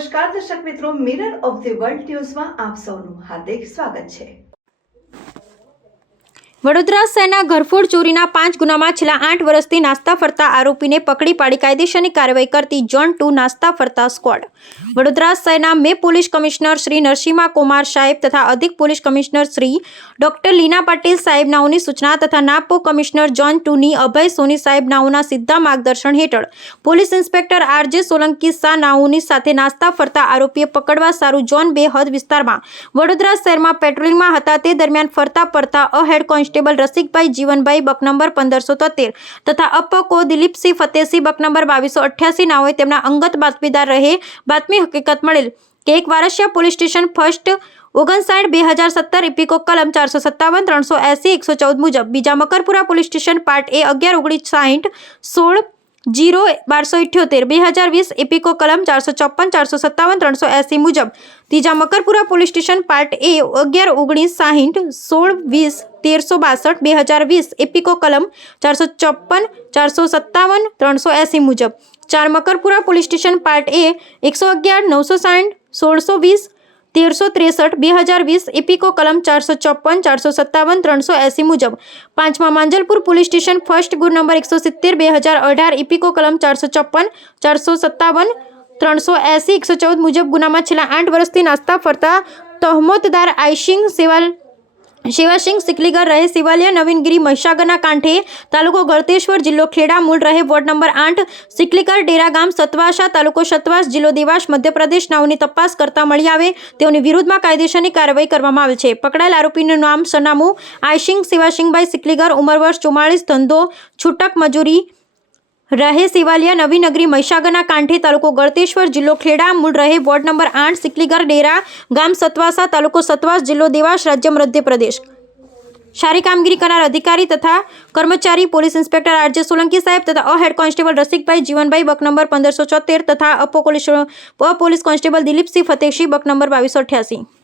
નમસ્કાર દર્શક મિત્રો, મિરર ઓફ ધ વર્લ્ડ ન્યૂઝમાં આપ સૌનું હાર્દિક સ્વાગત છે। વડોદરા શહેરના ઘરફોડ ચોરીના 5 ગુનામાં છેલ્લા 8 વર્ષથી નાસ્તા ફરતા આરોપીને પકડી પાડી કાયદેસરની કાર્યવાહી કરતી ઝોન 2 નાસ્તા ફરતા સ્ક્વોડ વડોદરા શહેરના મે પોલીસ કમિશનર શ્રી નરસિંહા કુમાર સાહેબ તથા અધિક પોલીસ કમિશનર શ્રી ડોક્ટર લીના પાટીલ સાહેબ નાઓની સૂચના તથા નાપો કમિશનર ઝોન 2 ની અભય સોની સાહેબ નાઓના સીધા માર્ગદર્શન હેઠળ police inspector RJ Solanki Shah નાઓની સાથે નાસ્તા ફરતા આરોપીએ પકડવા સારું ઝોન 2 હદ વિસ્તારમાં વડોદરા શહેરમાં પેટ્રોલિંગમાં હતા તે દરમિયાન ફરતા પડતા હેડ કોન્સ્ટેબલ રસિકભાઈ જીવનભાઈ બક નંબર 1573 તથા અપકો દિલીપસિંહ ફતેહસિંહ બક નંબર 2288 નાઓએ તેમના અંગત બાતમીદાર રહે બાતમી હકીકત મળેલ કે એક વારસિયા પોલીસ સ્ટેશન ફર્સ્ટ 59/2017 ઇપિકો કલમ 457 380 114 મુજબ બીજા Makarpura police station part A 11/1960 16/1278 ઇપિકો કલમ 454 457 380 મુજબ ત્રીજા Makarpura police station part A 11/1960 16/20 1362 ઇપિકો કલમ 454 457 380 મુજબ ચાર મકરપુરા પોલીસ સ્ટેશન પાર્ટ એ 111 960 1620 1363 2020 ઇપિકો કલમ 454 457 380 મુજબ પાંચમા Manjalpur police station first good number 170 2018 ઇપિકો કલમ 454 457 380 114 મુજબ ગુનામાં છેલ્લા 8 વર્ષથી નાસ્તા ફરતા તહમતદાર આઈસિંગ શિવાસિંહ સિકલીગર રહે સિવાલિયા નવીનગીરી મહીસાગરના કાંઠે તાલુકો ગળતેશ્વર જિલ્લો ખેડા મૂળ રહે વોર્ડ નંબર 8 સિકલીગર ડેરા ગામ સતવાસા તાલુકો સતવાસ જિલ્લો દેવાસ મધ્યપ્રદેશ નાઓની તપાસ કરતા મળી આવે તેઓની વિરુદ્ધમાં કાયદેસરની કાર્યવાહી કરવામાં આવેલ છે। પકડાયેલ આરોપીનું નામ સરનામું આઈસિંગ શિવાસિંહભાઈ સિકલીગર ઉંમર વર્ષ 44 ધંધો છૂટક મજૂરી રહે સિવાલિયા નવીનગરી મહીસાગરના કાંઠે તાલુકો ગળતેશ્વર જિલ્લો ખેડા મૂળ રહે વોર્ડ નંબર 8 સિકલીગર ડેરા ગામ સતવાસા તાલુકો સતવાસ જિલ્લો દેવાસ રાજ્ય મધ્યપ્રદેશ। સારી કામગીરી કરનાર અધિકારી તથા કર્મચારી પોલીસ ઇન્સ્પેક્ટર આરજે સોલંકી સાહેબ તથા હેડ કોન્સ્ટેબલ રસિકભાઈ જીવનભાઈ બક નંબર 1574 તથા પોલીસ કોન્સ્ટેબલ દિલીપસિંહ ફતેહસિંહ બક નંબર 2288।